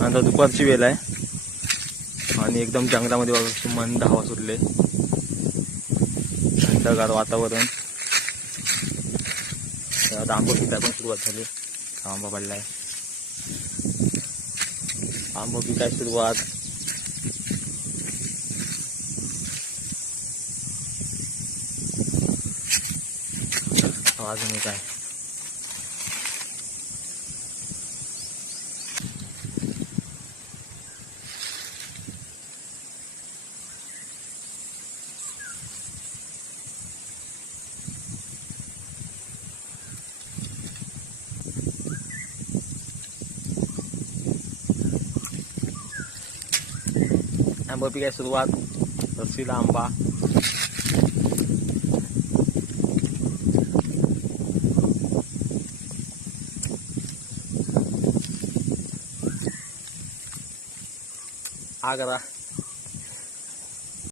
आता दुपारची वेळ आहे. आणि एकदम जंगलामध्ये बघा मंद हवा सुटले. थंडगार वातावरण. आता आंबा पिकाय पण सुरुवात झाली. आंबा पडलाय. आंबा पिकाय सुरुवात. अजून एक आहे आंबा पिकाय सुरुवात रसीला आंबा आग्रा